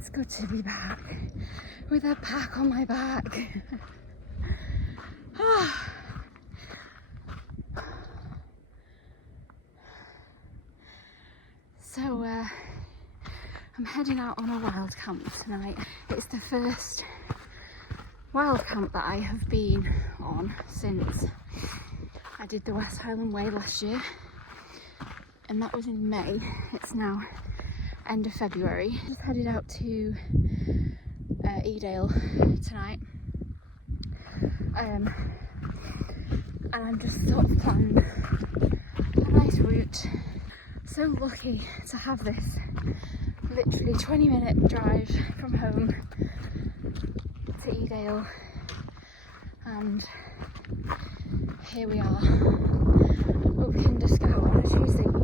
It's good to be back with a pack on my back. So I'm heading out on a wild camp tonight. It's the first wild camp that I have been on since I did the West Highland Way last year, and that was in May. It's now end of February. Just headed out to Edale tonight, and I'm just sort of planned a nice route. So lucky to have this literally 20-minute drive from home to Edale, and here we are up Kinderscow on a Tuesday evening.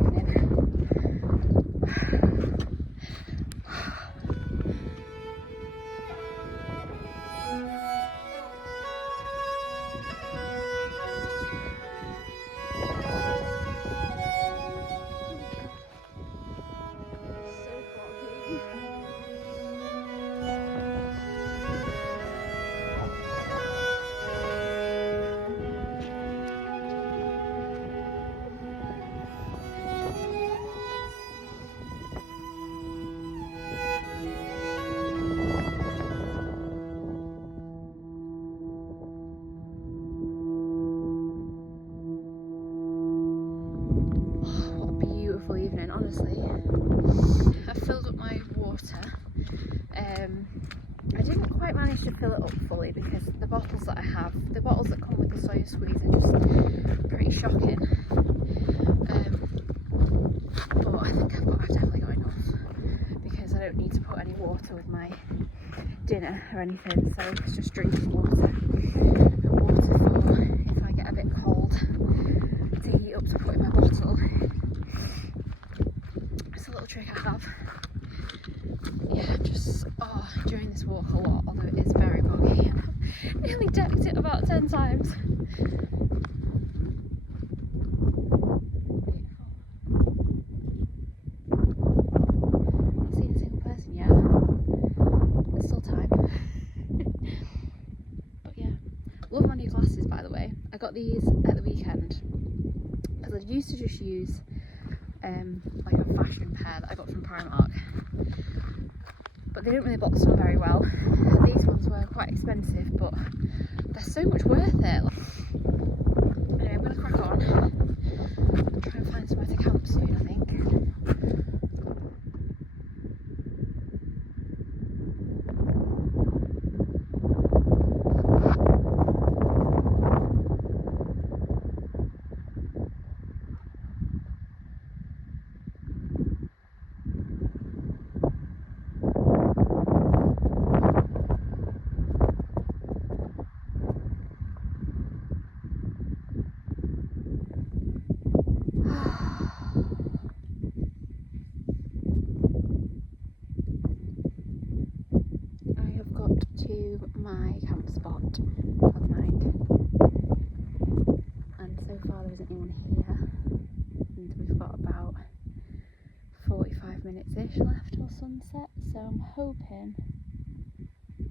Evening, honestly. I filled up my water. I didn't quite manage to fill it up fully because the bottles that I have, the bottles that come with the soya squeeze, are just pretty shocking. But I think I've definitely got enough because I don't need to put any water with my dinner or anything, so it's just drinking water. And water for if I get a bit cold to heat up to put in my bottle. Trick I have. Yeah, just during this walk a lot, although it is very boggy. I nearly decked it about 10 times. Not seen a single person yet. There's still time. But yeah, love my new glasses, by the way. I got these at the weekend because I used to just use like a fashion pair that I got from Primark, but they didn't really box on very well. These ones were quite expensive, but they're so much worth it. Anyway, I'm going to crack on and try and find somewhere to camp soon, I think. To my camp spot for the night, and so far there isn't anyone here, and we've got about 45 minutes-ish left till sunset, so I'm hoping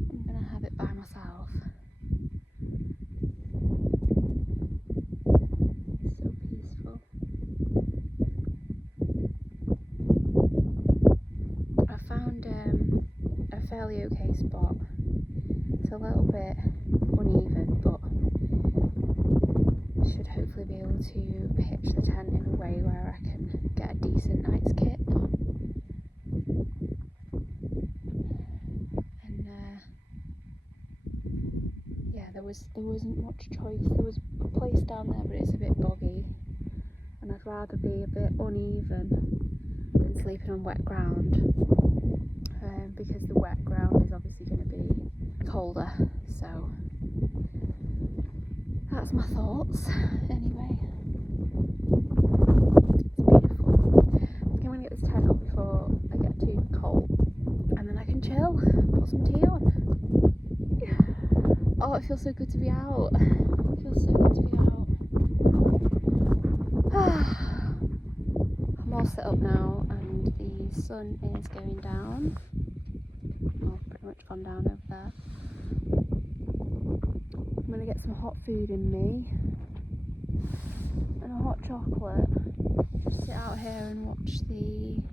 I'm gonna have it by myself. So peaceful. I found a fairly okay spot. It's a little bit uneven, but should hopefully be able to pitch the tent in a way where I can get a decent night's kit. And yeah, there wasn't much choice. There was a place down there, but it's a bit boggy, and I'd rather be a bit uneven than sleeping on wet ground, because the wet ground is obviously going to be colder. So that's my thoughts. Anyway, it's beautiful. I think I'm going to get this tent up before I get too cold, and then I can chill, put some tea on. Oh, it feels so good to be out. It feels so good to be out. I'm all set up now, and the sun is going down. much gone down over there. I'm gonna get some hot food in me and a hot chocolate. Just sit out here and watch the evening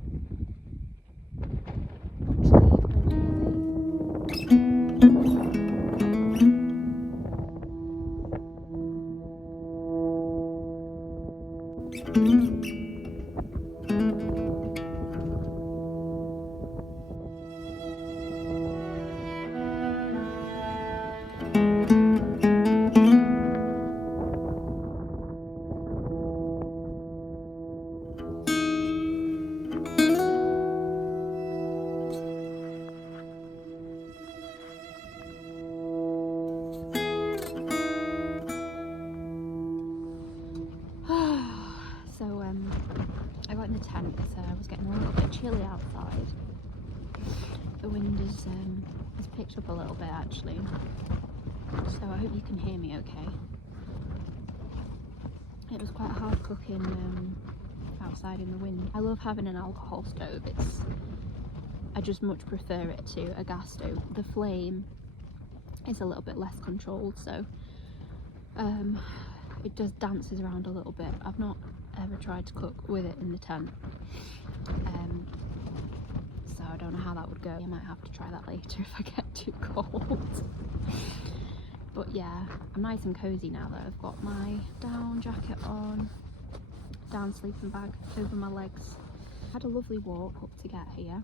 I got in the tent because I was getting a little bit chilly outside. The wind has picked up a little bit actually, so I hope you can hear me okay. It was quite hard cooking outside in the wind. I love having an alcohol stove. I just much prefer it to a gas stove. The flame is a little bit less controlled, so it just dances around a little bit. I've not ever tried to cook with it in the tent, so I don't know how that would go. I might have to try that later if I get too cold. But yeah, I'm nice and cozy now though. I've got my down jacket on, down sleeping bag over my legs. I had a lovely walk up to get here.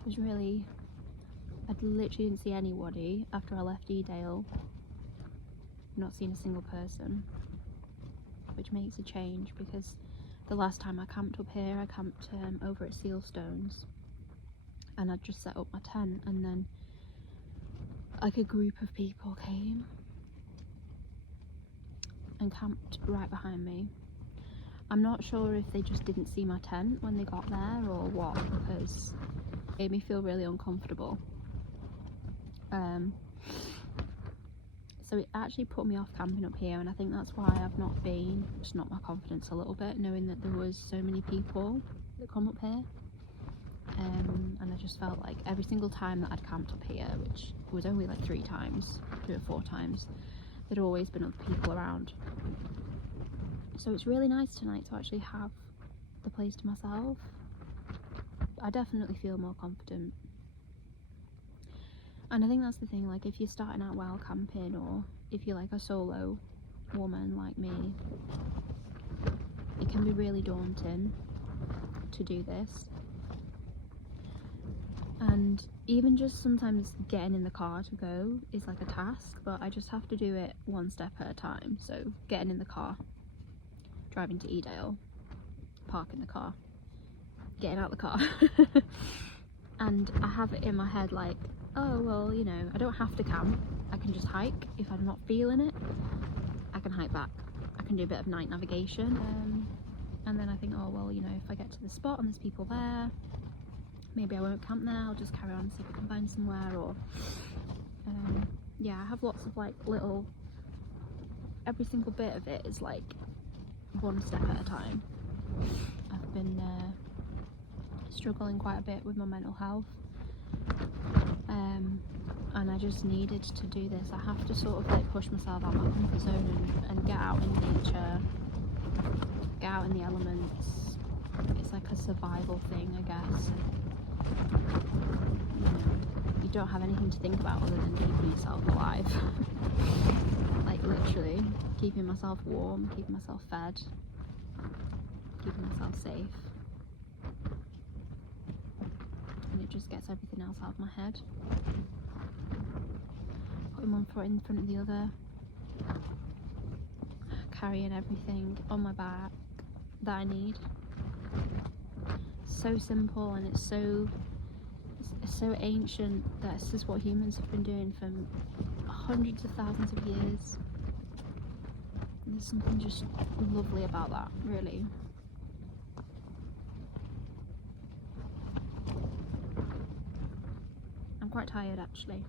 It was really, I literally didn't see anybody after I left Edale. Not seen a single person, which makes a change because the last time I camped up here, I camped over at Sealstones, and I'd just set up my tent, and then like a group of people came and camped right behind me. I'm not sure if they just didn't see my tent when they got there or what, because it made me feel really uncomfortable. So it actually put me off camping up here, and I think that's why I've not been. Just knocked my confidence a little bit, knowing that there was so many people that come up here. And I just felt like every single time that I'd camped up here, which was only like 3 or 4 times, there'd always been other people around. So it's really nice tonight to actually have the place to myself. I definitely feel more confident. And I think that's the thing, like if you're starting out wild camping, or if you're like a solo woman like me, it can be really daunting to do this. And even just sometimes getting in the car to go is like a task, but I just have to do it one step at a time. So getting in the car, driving to Edale, parking the car, getting out the car. And I have it in my head like, oh well, you know, I don't have to camp, I can just hike. If I'm not feeling it, I can hike back. I can do a bit of night navigation, and then I think, oh well, you know, if I get to the spot and there's people there, maybe I won't camp there, I'll just carry on and see if I can find somewhere. Or yeah, I have lots of like little, every single bit of it is like one step at a time. I've been struggling quite a bit with my mental health, and I just needed to do this. I have to sort of like push myself out of my comfort zone and get out in nature, get out in the elements. It's like a survival thing, I guess. You know, you don't have anything to think about other than keeping yourself alive. Like literally keeping myself warm, keeping myself fed, keeping myself safe. And it just gets everything else out of my head. Putting one foot in front of the other, carrying everything on my back that I need. So simple, and it's so ancient that this is what humans have been doing for hundreds of thousands of years. And there's something just lovely about that, really. I'm quite tired actually,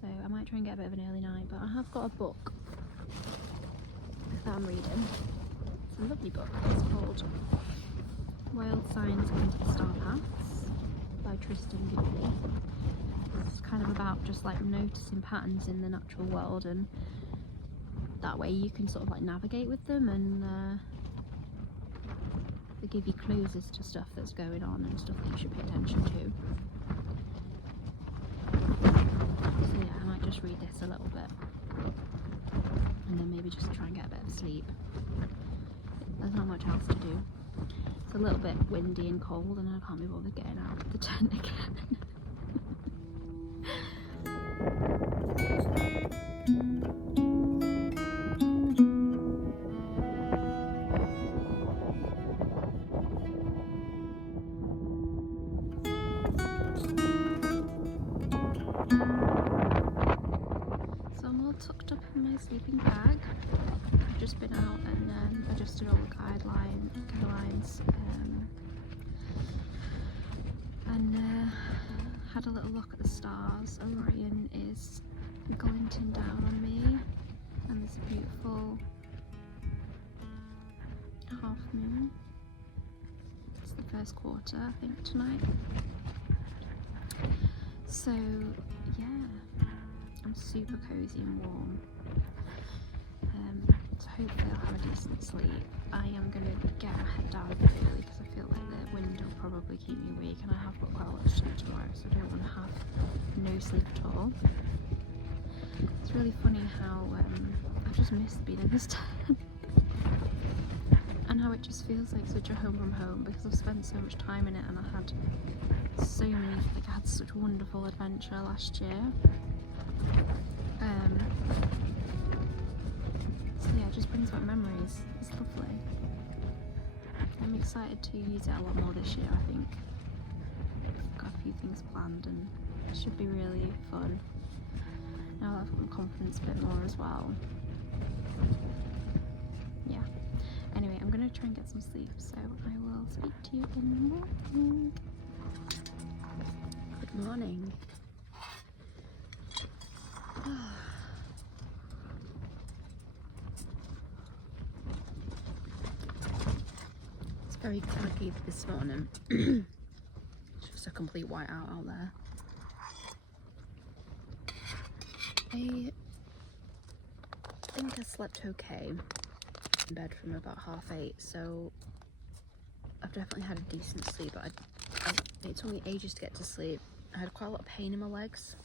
so I might try and get a bit of an early night, but I have got a book that I'm reading. It's a lovely book. It's called Wild Science and Star Paths by Tristan Gooley. It's kind of about just like noticing patterns in the natural world, and that way you can sort of like navigate with them, and they give you clues as to stuff that's going on and stuff that you should pay attention to. So yeah, I might just read this a little bit and then maybe just try and get a bit of sleep. There's not much else to do. It's a little bit windy and cold and I can't be bothered getting out of the tent again. So I'm all tucked up in my sleeping bag. I've just been out and adjusted all the guidelines and had a little look at the stars. Orion is glinting down on me, and there's a beautiful half moon. It's the first quarter, I think, tonight. So yeah, I'm super cozy and warm. So hopefully I'll have a decent sleep. I am going to get my head down a bit early because I feel like the wind will probably keep me awake, and I have got quite a lot to do tomorrow, so I don't want to have no sleep at all. It's really funny how I've just missed being in this tent and how it just feels like such a home from home, because I've spent so much time in it, and I had I had such a wonderful adventure last year. So yeah, it just brings back memories. It's lovely. I'm excited to use it a lot more this year, I think. I've got a few things planned and it should be really fun. Now that I've got my confidence a bit more as well. Yeah. Anyway, I'm going to try and get some sleep, so I will speak to you in the morning. Good morning. It's very cloudy this morning. It's just a complete whiteout out there. I think I slept okay in bed from about 8:30, so I've definitely had a decent sleep. But it took me ages to get to sleep. I had quite a lot of pain in my legs.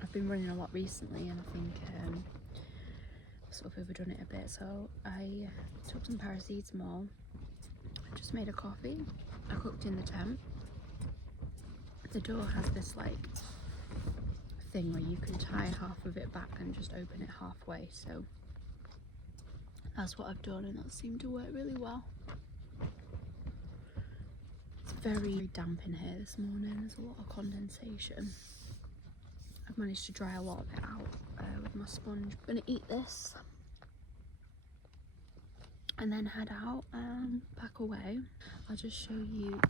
I've been running a lot recently, and I think I've sort of overdone it a bit, so I took some paracetamol. I just made a coffee. I cooked in the tent. The door has this like thing where you can tie half of it back and just open it halfway, so that's what I've done, and that seemed to work really well. It's very damp in here this morning. There's a lot of condensation. I've managed to dry a lot of it out with my sponge. I'm gonna eat this and then head out and pack away. I'll just show you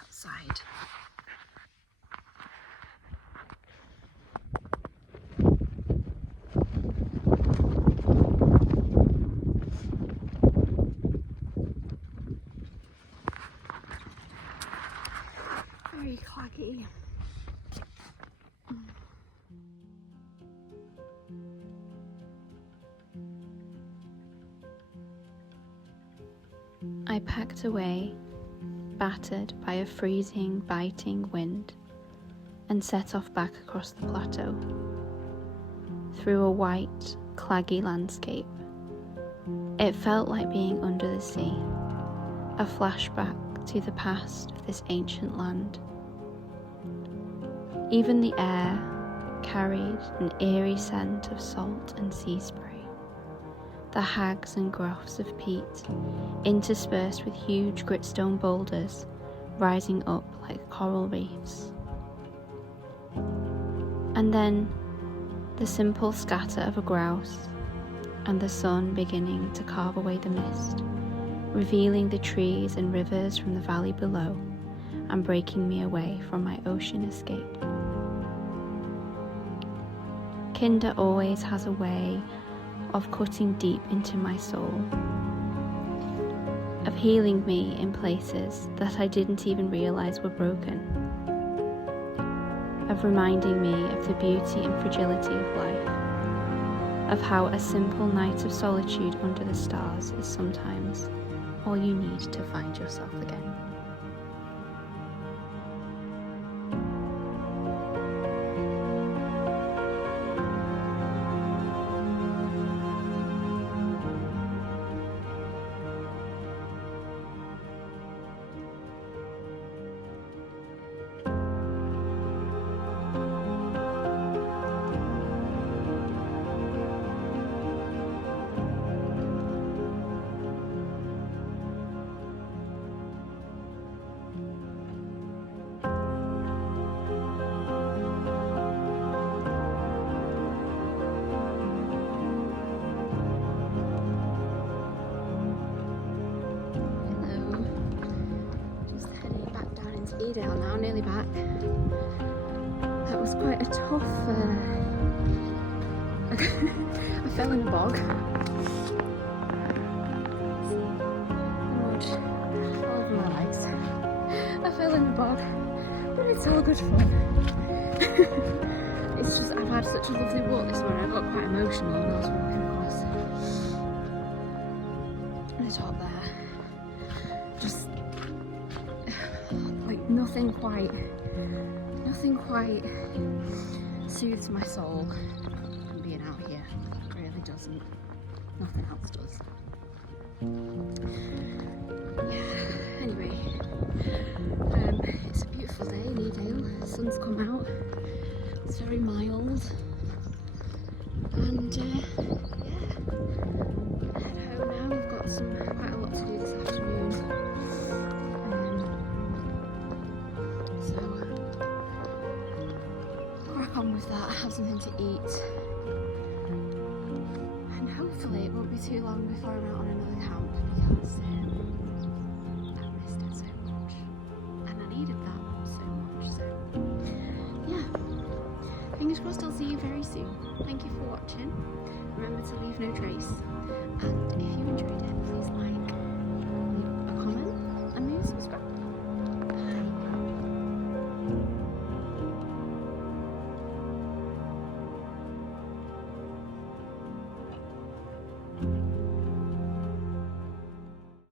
outside. Very claggy. I packed away, battered by a freezing, biting wind, and set off back across the plateau, through a white, claggy landscape. It felt like being under the sea, a flashback to the past of this ancient land. Even the air carried an eerie scent of salt and sea spray. The hags and groughs of peat, interspersed with huge gritstone boulders rising up like coral reefs. And then the simple scatter of a grouse, and the sun beginning to carve away the mist, revealing the trees and rivers from the valley below and breaking me away from my ocean escape. Kinder always has a way of cutting deep into my soul, of healing me in places that I didn't even realise were broken, of reminding me of the beauty and fragility of life, of how a simple night of solitude under the stars is sometimes all you need to find yourself again. Edale now, nearly back. That was quite a tough, I fell in a bog. Mud all over my legs. I fell in the bog, but it's all good fun. It's just, I've had such a lovely walk this morning. I got quite emotional when I was walking across the top there. Just like nothing quite soothes my soul than being out here. It really doesn't. Nothing else does. Yeah, anyway, it's a beautiful day in Edale. The sun's come out. It's very mild. And yeah, head home now. We've got quite a lot to do this afternoon. On with that, have something to eat, and hopefully it won't be too long before I'm out on another camp, because I've missed it so much and I needed that so much. So yeah, fingers crossed I'll see you very soon. Thank you for watching. Remember to leave no trace, and if you enjoyed it,